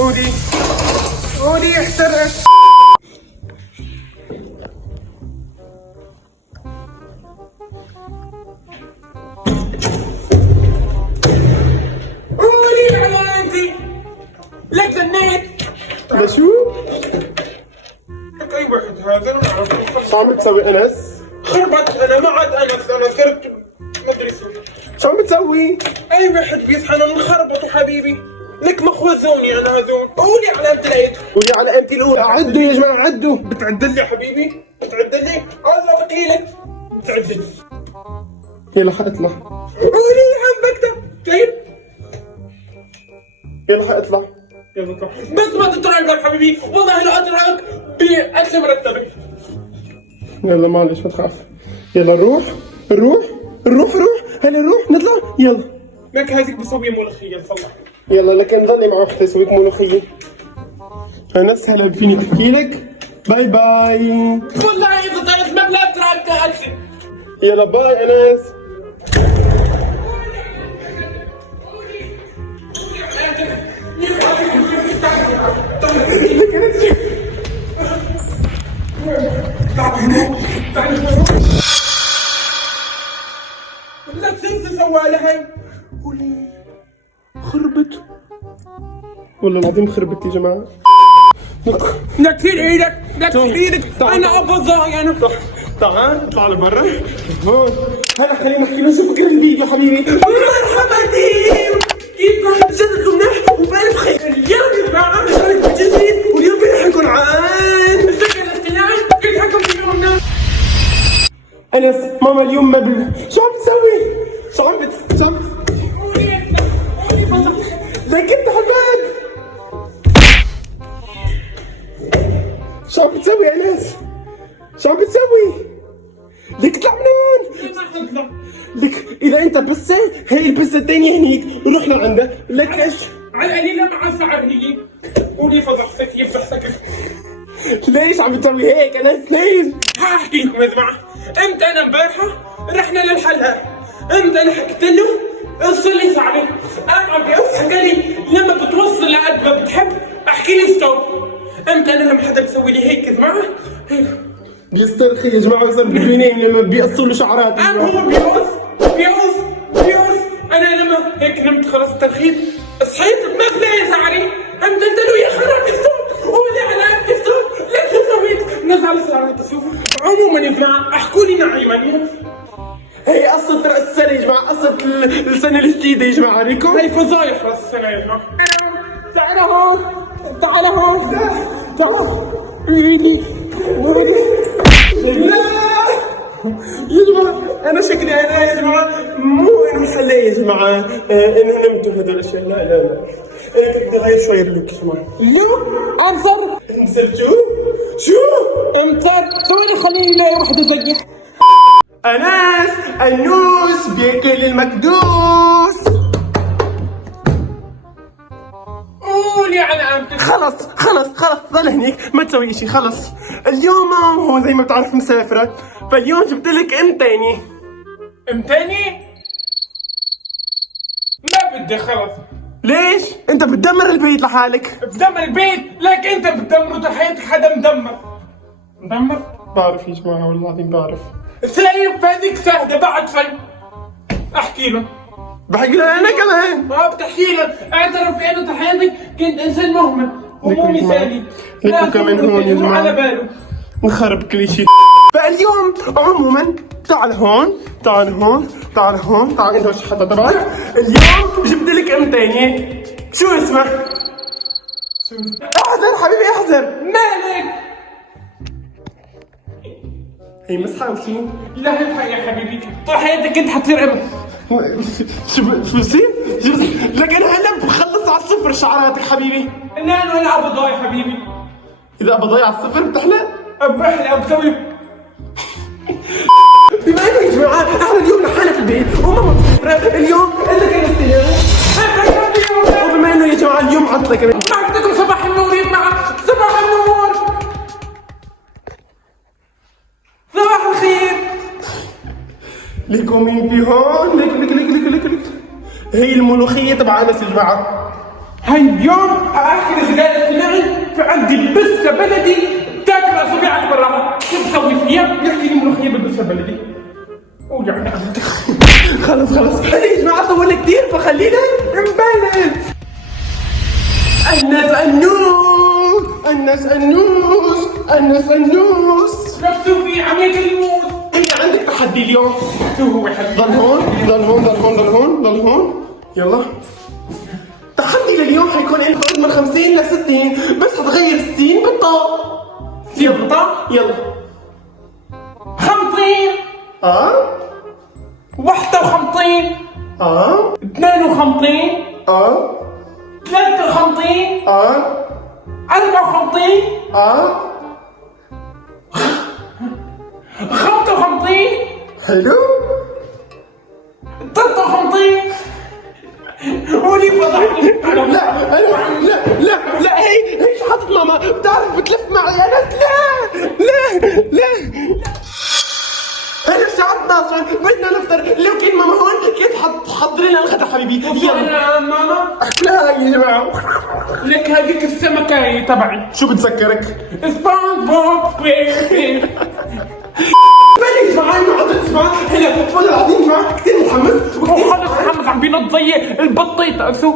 ودي احترقت. ودي على انتي لك جنيت. لشو؟ لك اي واحد هذا انا اعرف. شو عم تسوي انس؟ خربت انا ما عاد انس، انا صرت مدري شو. شو عم بتسوي؟ اي واحد بيصحى انا انخربط حبيبي. لك مخوزوني انا هذول. قولي على امتى العيد. قولي على امتى الاولى. عدوا يا جماعه عدوا. بتعدل لي حبيبي؟ بتعدل لي؟ الله وكيلك بتعدل. يلا اطلع. قولي عم بكتب. طيب يلا اطلع. يلا اطلع. بس ما تطلع لك حبيبي، والله لا اطلعك باكل مرتبه. يلا معلش ما تخاف. يلا نروح نروح هلا نروح نطلع يلا. لك هذيك بسوي ملوخيه صلح. يلا لكن ضلي مع اختي اسويك ملوخيه. انس هلا فيني بحكي لك باي باي. والله اذا طلعت مبلغ تراك الف. يلا باي انس. لا تنسى سوالها. خربت والله العظيم خربت يا جماعه. لا تشيل ايدك، لا تشيل ايدك، انا ابغى ضايع انا. تعال اطلع لبرا. هون هلا خليني احكي له شو فكره الفيديو حبيبي. مرحبا تيم، كيفكم؟ جدكم منيح وبألف خير. اليوم يا جماعه شارك جديد، واليوم بنحكوا عن الذكاء الاصطناعي. كيف حكم في يومنا؟ انس ماما اليوم مبل. شو عم تسوي؟ شو عم لك انت حباب. شو عم بتسوي يا انس؟ شو عم بتسوي؟ لك اطلع من هون. لك اذا انت بسه هي البسه الثانيه هنيك وروح لعندها. لك ايش؟ على القليله مع سعر هي. قولي فضحتك يفضح سكت. ليش عم بتسوي هيك انس ليش؟ هحكي لكم يا جماعه. امتى انا امبارحه رحنا للحلاق، امتى انا حكيت له اصل لي شعري، قام بيصحى قال لي لما بتوصل لقد ما بتحب احكي لي ستوب. امتى انا لما حدا بيسوي لي هيك يا جماعه هيك بيسترخي يا جماعه وصار بده ينام لما بيقصوا له شعرات. قام هو بيقص. انا لما هيك نمت خلص الترخيص صحيت مغلي شعري. قمت قلت له يا خرابي ستوب، قولي على انت ستوب. ليش شو سويت؟ نزل شعرات. شوفوا عموما يا جماعه احكوا لي نعيما. هي قصة رأس السنة يا جماعة، قصة السنة الجديدة يا جماعة عليكم. هي فضايح راس السنة يا جماعة. تعال هون، تعال هون، تعال. ايدي لا يا جماعة أنا شكلي أنا يا جماعة مو إنه حلي يا جماعة إنه نمتوا هذول الأشياء. لا أنا كنت بدي أغير شوية اللوك يا جماعة. لو أنصر انزل شو؟ امتر ثواني خليني لا واحد يزقح. أنس النوس بياكل المكدوس. قولي على أمتك. خلص ضل هنيك ما تسوي اشي. خلص اليوم هو زي ما بتعرف مسافرة، فاليوم جبت لك ام تاني. ام تاني؟ ما بدي خلص. ليش؟ انت بتدمر البيت لحالك. بدمر البيت؟ لك انت بتدمره حياتك حدا مدمر؟ بعرف يا جماعة والله العظيم بعرف. سايب هذيك سهلة بعد فن. احكي له. بحكي له انا كمان. ما بتحكي له اعترف بانه حياتك كنت انسان مهمل ومو مثالي. لكم كمان هون يا جماعة على باله نخرب كل شيء. فاليوم عموما تعال هون انت والشحطة تبعك. اليوم جبت لك ام تانية. شو اسمه؟ احذر حبيبي احذر. مالك؟ هي مسحة وشي؟ لا الحق يا حبيبي طول حياتك كنت حتصير ام. شو بصير؟ لك انا هلا بخلص على الصفر شعراتك حبيبي. لا انا ابو ضايع حبيبي. اذا بضيع على الصفر بتحلق؟ بحلق بسوي. بما انه يا جماعه احنا اليوم لحالنا في البيت وماما مسافره اليوم الا كان استلام. وبما انه يا جماعه اليوم عطله كمان. بعتكم صباح النور يا جماعه. صباح النور. صباح الخير. ليكم مين في هون؟ ليك هي الملوخيه تبع انس يا جماعه. هاي اليوم احكي عندي بسه بلدي تاكل اصابعك براها، شو تسوي فيها؟ يحكي لي ملوخيه بالبسه بلدي. ويعني خلص يا جماعة طول كتير فخلينا نبلش. الناس لك شوفي عم ياكل الموز. انت عندك تحدي اليوم. شو هو حبيبي؟ ضل هون يلا. تحدي لليوم حيكون انت من 50 ل 60 بس هتغير 60 بالطاق. يلا يلا. 50 51 52 53 54 55 حلو. 53 ولي فضحني. لا هي حاطط ماما بتعرف بتلف معي انا. لا هلا الساعة 12 بدنا نفطر. لو كان ماما هون كنت حضري لنا الغدا حبيبي. يلا انا ماما لا يا جماعة لك هذيك السمكة هي تبعي. شو بتذكرك؟ سبونج بوب سكوير. بلش معي ما عدت تسمع. هلا والله العظيم جماعة كثير متحمس وخلص محمد عم بينط زي البطيطة. شو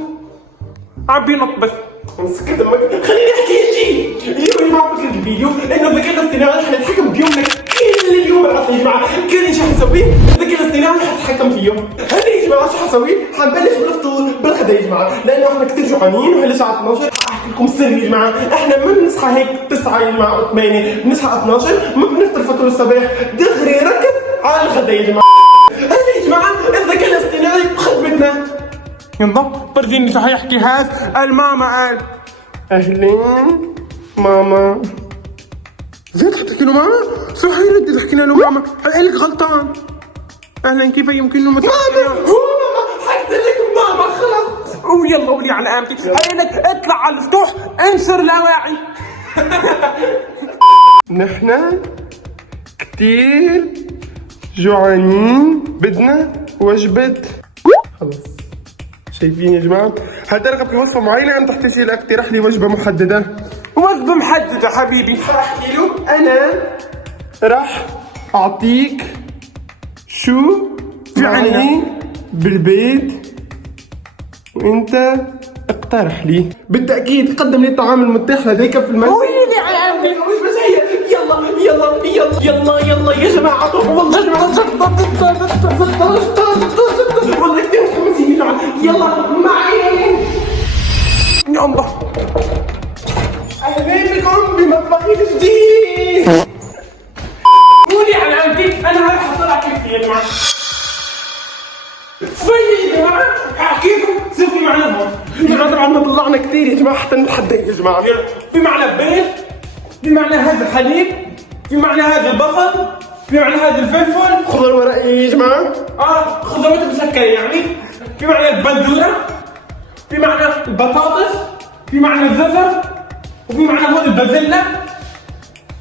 عم بينط بس. مسكت امك. خليني احكي شيء. اليوم يا جماعة فكرة الفيديو انه الذكاء الاصطناعي حنتحكم بيومنا كل اليوم. يا جماعة كل شيء حنسويه الذكاء الاصطناعي حتحكم فيه. هلا يا جماعة شو حسوي؟ حنبلش بالفطور بالغدا يا جماعة لانه احنا كثير جوعانين وهلا الساعة 12. احكي لكم سر يا جماعة، احنا ما بنصحى هيك 9 يا جماعة او 8 بنصحى 12 ما بنفطر فطور الصباح دغري ركض على الغدا يا جماعة. هلا يا جماعة الذكاء الاصطناعي بخدمتنا. يلا فرجيني شو حيحكي هذا. الماما قال اهلين ماما. زيد حتحكي له ماما؟ شو حيرد تحكي له ماما؟ حيقول لك غلطان. اهلا كيف يمكن ماما هو ماما حكت لك ماما خلص. ويلا ولي على قامتي. قال لك اطلع على السطوح انشر الاواعي. نحن كتير جوعانين بدنا وجبة. خلص شايفين يا جماعة؟ هل ترغب في وصفة معينة أم تحتاج إلى اقتراح لي وجبة محددة؟ وجبة محددة حبيبي. احكي له أنا راح أعطيك شو في عندي بالبيت وأنت اقترح لي. بالتأكيد قدم لي الطعام المتاح لديك في المنزل. ويلي على قامتي. وجبة سيئة. يلا يا جماعة والله يا جماعة والله كثير متحمسين يا جماعة. يلا معي. يا الله أهلين بكم بمطبخي الجديد. ولي على قامتي. انا راح اطلع كيف يا جماعة. فين يا جماعة احكي لكم شو في معنا هون. طبعا ما طلعنا كثير يا جماعة حتى نتحدى يا جماعة. في معنا بيض، في معنا هذا الحليب، في معنا هذا البصل، في معنا هذا الفلفل. خضر ورقي يا جماعة. خضروات مسكرة يعني. في معنا البندورة، في معنا البطاطس، في معنا الزفر، وفي معنا هون البازلة،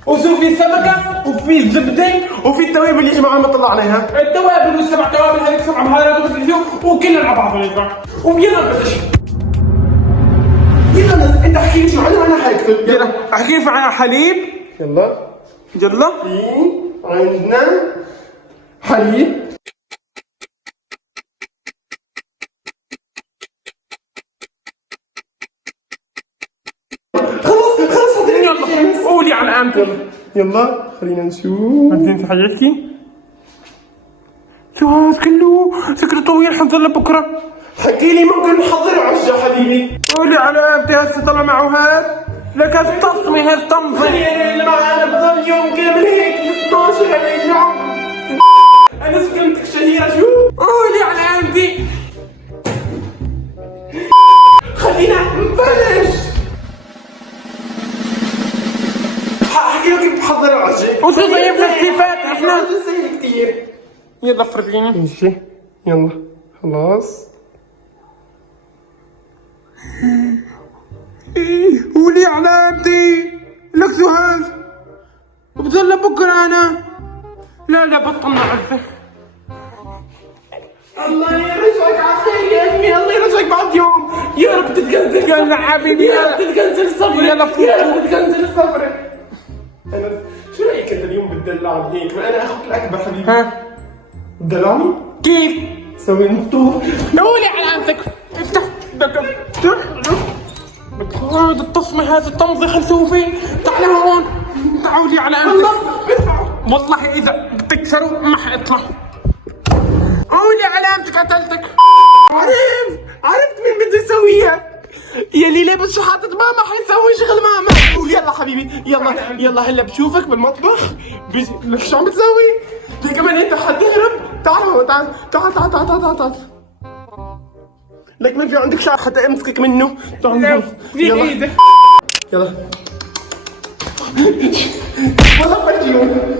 وشو في سمكة، وفي الزبدة، وفي التوابل يا جماعة ما طلعناها. التوابل والسبع توابل هذيك 7 بهارات ومدري شو وكلنا على بعض يا جماعة. ويلا نبلش. يلا انت احكي لي شو عندنا وانا حاكتب. يلا احكي لك عن حليب. يلا يلا في عندنا حليب. خلص يلا قولي عن قامتي. يلا خلينا نشوف. بعدين في حياتي شو هذا كله؟ شكله طويل حنظل لبكره. حكي لي ممكن نحضر عشاء حبيبي. قولي على قامتي. هسه طلع معه هاد لك هالطمي هالطمزة. اللي معانا بضل يوم كامل هيك 12 على اليوم. انا سكنتك شهيرة شو؟ قولي على قامتي. خلينا نبلش. حاحكي لك كيف بحضر العشاء. وشو ضيفنا كيفات احنا؟ سهل كثير. يلا فرجيني. ماشي يلا خلاص. قولي على قامتي. لك شو هذا؟ بضل بكره انا. لا بطلنا عزة. الله يرجعك على خير يا ابني، الله يرجعك بعد يوم. يا رب تتكنسل. يلا حبيبي يا رب تتكنسل السفرة. يلا فوت. يا رب تتكنسل السفرة. أنس شو رأيك أنت اليوم بتدلعني هيك؟ ما أنا أخوك الأكبر حبيبي. ها تدلعني؟ كيف؟ سوي المفتوح. قولي علامتك. افتح هذا التصميم، هذا التمضي خل نشوفه. تعالي هون، تعالي علامتك. الله بدفع. والله اذا بتكسروا ما حيطلع. قولي علامتك قتلتك. عرفت مين بدي اسويها. يلي لابس شحاتة ماما حيسوي شغل ماما. قول يلا حبيبي، يلا هلا بشوفك بالمطبخ. لك شو عم بتسوي؟ ليه كمان انت حتهرب؟ تعال هون، تعال. لك ما في عندك شعر حتى امسكك منه. تعال هون. يلا ايدك. يلا والله مجنون.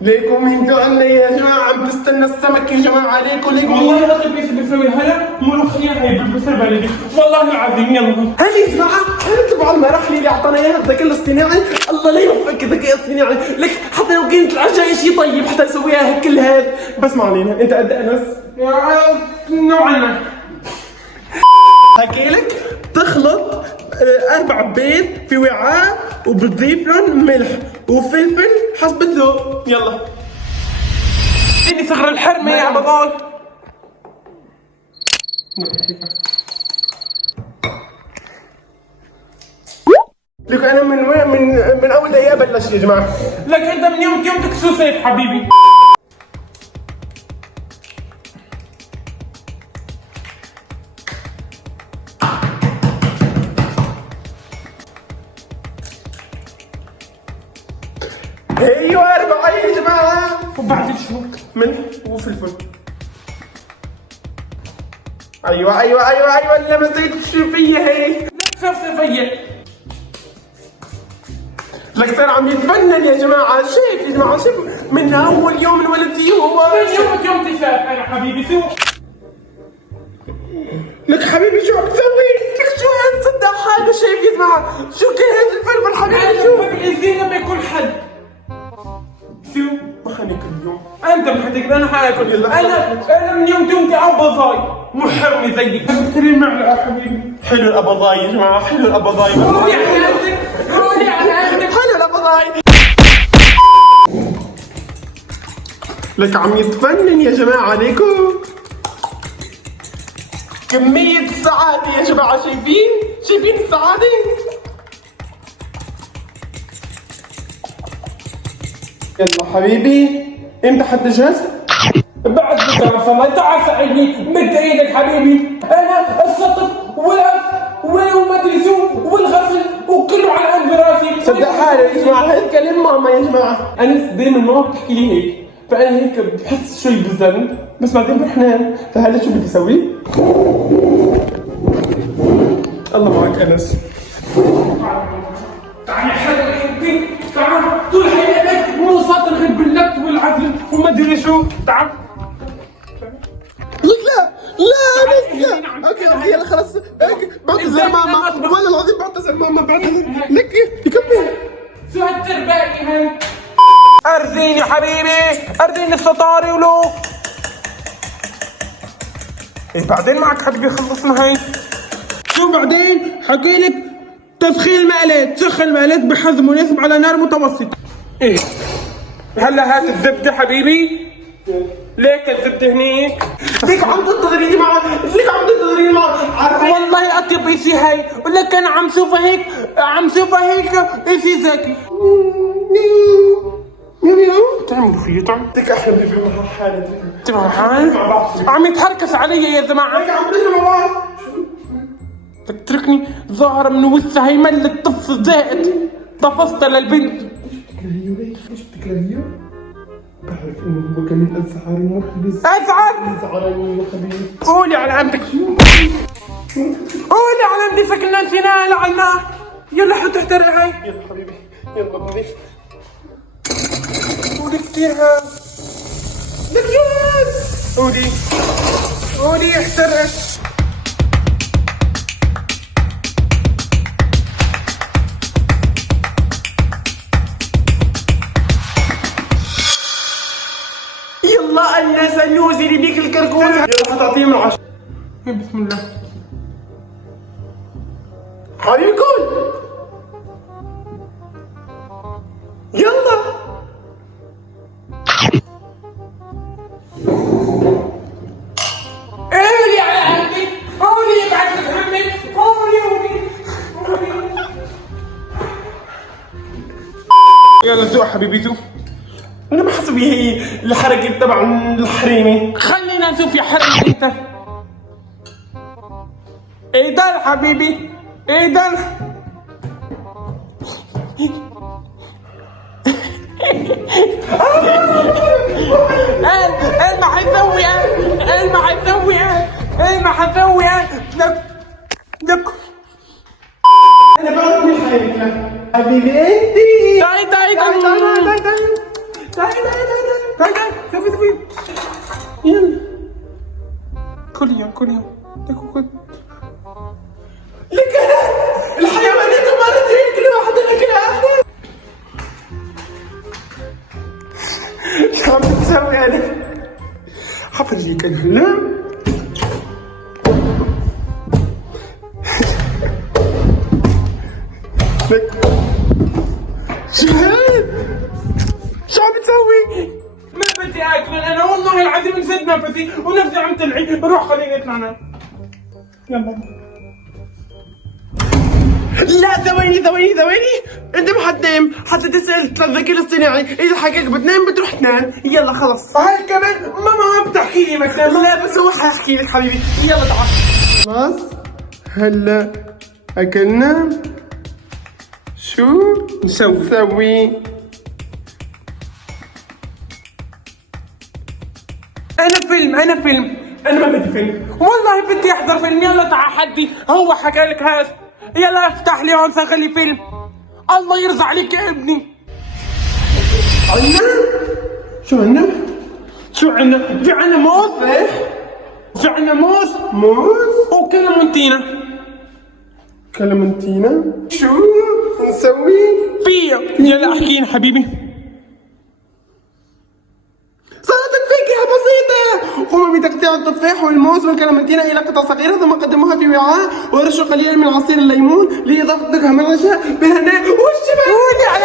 ليكم من دعنا يا جماعة، عم تستنى السمك يا جماعة. ليكم والله لا تبي بسوي هلا ملوخية هي بالبسبة والله العظيم. يلا هل يا جماعة هل تبع المراحل اللي اعطانا اياها الذكاء الاصطناعي؟ الله لا يوفقك الذكاء الاصطناحي. لك حتى لو كانت العجاء شيء طيب حتى نسويها هيك كل هذا. بس ما علينا، انت قد انس؟ نوعا ما. حكي لك تخلط 4 بيض في وعاء وبتضيف لهم ملح وفلفل حسب الذوق. يلا ادي صغر الحرمة يا عبضال. لك انا من اول دقيقة بلش يا جماعة. لك انت من يوم تكسو سيف حبيبي. ايوه 4 يا جماعة. وبعدين شو؟ ملح وفلفل. ايوه اللي ما زيت شو فيا هيك. لا سفية. لك صار عم يتفنن يا جماعة. شايف يا جماعة، شوف من اول يوم انولدتيه وهو من يوم تشاف انا حبيبي شو؟ لك حبيبي شو عم تسوي؟ لك شو هالصدق حاجة. شايف يا جماعة شو كل هذا الفلفل حبيبي شو؟ الزين لما يكون حد. شو؟ ما حناكل اليوم. انت ما حتقدر، انا حاكل. يلا. انا من يوم تمتي ابضاي محرمي زيك. اشتري معلقة حبيبي. حلو الابضاي يا جماعة، حلو الابضاي. قولي على عندك، قولي على عندك. حلو الابضاي. لك عم يتفنن يا جماعة عليكم. كمية السعادة يا جماعة، شايفين السعادة؟ يلا حبيبي امتى حتجهز؟ بعد بكره صلى تعال ساعدني. مد ايدك حبيبي. انا السطف وما ادري شو والغسل وكله على قلب راسي. صدق حالي يا جماعة، هيك كلام ماما يا جماعة. انس دايما ماما بتحكي لي هيك، فانا هيك بحس شوي بالذنب، بس بعدين بروح نام. فهلا شو بدي اسوي؟ الله معك انس. تعال حبيبي تعال. طول حياتك مو ساطر غير باللت والعزل وما ادري شو. تعال. لك لا لا. اوكي يلا خلاص. هيك بعتذر ماما، والله العظيم بعتذر ماما، بعتذر لك. يكمل. شو هالترباية هاي؟ ارزيني حبيبي، ارزيني السطاري ولو. إيه بعدين معك حبيبي خلصنا هاي. شو بعدين؟ حكي لك تسخين المقلات، سخن المقلات بحد مناسب على نار متوسطة. ايه هلا هات الزبدة حبيبي. ليك الزبدة هنيك. ليك عم تنتظريني معك، ليك عم تنتظريني معك. والله اطيب ايشي هاي، ولك انا عم شوفها هيك ايشي ذكي. تعمل فيه تعمل. ليك احلى بفهم حالي. تمام حال عم يتحركس علي يا جماعة. ليك عم تجري مع بعض. تتركني ظاهرة من وسها هي ملت طفس زائد طفست للبنت. تكرهيه؟ بعرف انه هو كمان ازعر محبس. ازعر يا حبيبي. قولي على عندك، قولي على عندي سكننا نسينا لعنا. يلا حط احترق هاي. يلا حبيبي يلا نضيف. قولي كتير هاي. قولي احترقت. يلا الناس نوزي بيك الكركوب. حتعطيه من 10. بسم الله. حبيبي كل يلا. قولي على قلبي، قولي بعد محمد، قولي. يلا ذوق حبيبي ذوق. انا ما حسب هي الحركه تبع الحريمي. خلينا نشوف يا حرم انت. ايه ده حبيبي؟ ايه ده؟ ايه ما حيسوي ايه ما حيسوي ايه ما حيسوي لك انا بعرف مين حريمك حبيبي انتي. تعي شوفي يلا كل يوم كل لك الحيوانات ما رضي كل واحد اكلها. شو عم تسوي انا؟ حفرجيك انا هلا. شو هاد؟ شو عم تسوي؟ ما بدي اكل انا والله العظيم نسيت نفسي ونفسي عم تلعي. روح خليني اطلع انا. يلا لا ثواني انت ما حتنام حتى تسال الذكاء الاصطناعي اذا حكاك بتنام بتروح تنام. يلا خلص. هاي كمان ماما بتحكي لي ما تنام. لا بس هو حيحكي لك حبيبي. يلا تعال. خلاص هلا اكلنا. شو نسوي؟ انا فيلم انا ما بدي فيلم. والله بدي احضر فيلم. يلا تعال حدي هو حكى لك هذا. يلا افتح لي هون شغل لي فيلم. الله يرضى عليك يا ابني. عنا شو عنا؟ في عنا موز. في عنا موز وكلمنتينا. كلمنتينا. شو نسوي؟ فيا يلا احكينا حبيبي. سلطة فاكهة بسيطة. قوموا بتقطيع التفاح والموز والكلمنتينا إلى قطع صغيرة ثم قدموها في وعاء ورشوا قليلا من عصير الليمون لإضافة نكهة منعشة بالهناء والشفاء. قولي على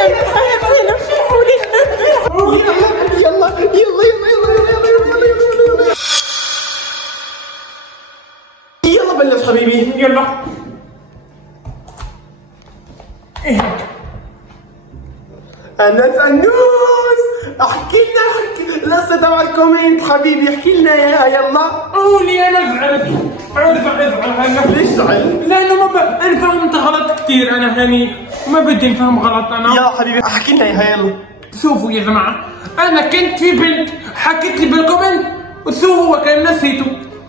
يلا بلش حبيبي. يلا أنا فنوس. احكي لنا القصة تبع الكومنت حبيبي. احكي لنا اياها يلا. قولي. انا زعلت ازعل هلا. ليش زعل؟ لانه ما انا فهمت غلط كثير. انا هني ما بدي نفهم غلط انا. يلا حبيبي احكي لنا اياها يلا. شوفوا يا جماعه انا كنت في بنت حكت لي بالكومنت وشو هو كان نسيته.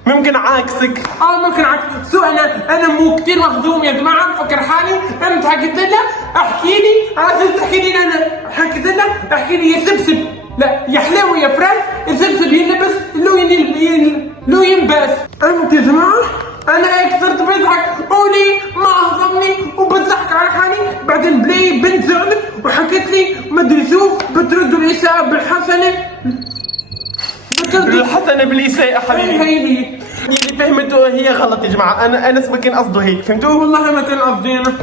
ممكن عكسك. ممكن عكس. شو انا مو كثير مخزوم يا جماعه. بفكر حالي قمت حكيت لها احكي لي. عايز تحكي لي انا حكيت لها احكي لي يا سبسب. لا يا حلاوه يا فراس. السبسب يلبس لو ينباس. قمت يا جماعه انا هيك صرت بضحك. قولي ما اهضمني وبضحك على حالي. بعدين بلاقي بنت زعلت وحكت لي ما ادري شو بتردوا الاساءه بالحسنه. الحسنة بالإساءة حبيبي. هي اللي فهمته هي غلط يا جماعة. أنا ما كان قصده هيك. فهمتوا؟ والله ما كان قصدي انا.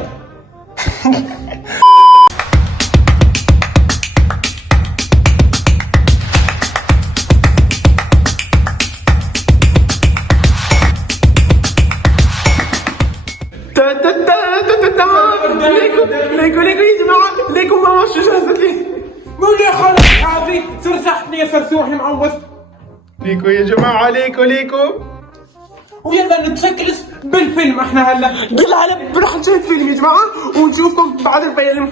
ليكو يا جماعة. ليكو ماما شو جهزت لي. قول يا خالد حاضي سرسحتني يا سرسوحي معوض. ليكو يا جماعة. ليكو ويلا نتشكلس بالفيلم احنا هلا. يلا هلا بنروح نشاهد فيلم يا جماعة ونشوفكم بعد الفيلم.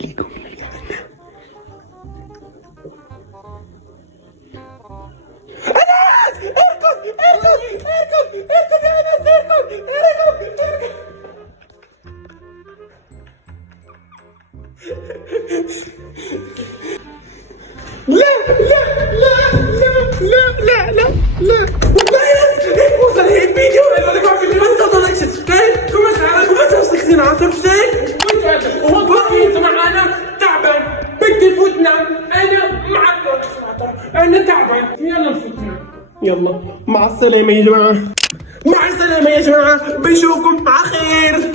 ليكو لا وصل هي الفيديو بس طلعت شتكين كم تعرف وبس سكتين عاطف شيء والله معانا تعبان بدي فوت نام انا معطل انا تعبان يلا نفوت نام يلا مع السلامة يا جماعة مع السلامة يا جماعة بنشوفكم على خير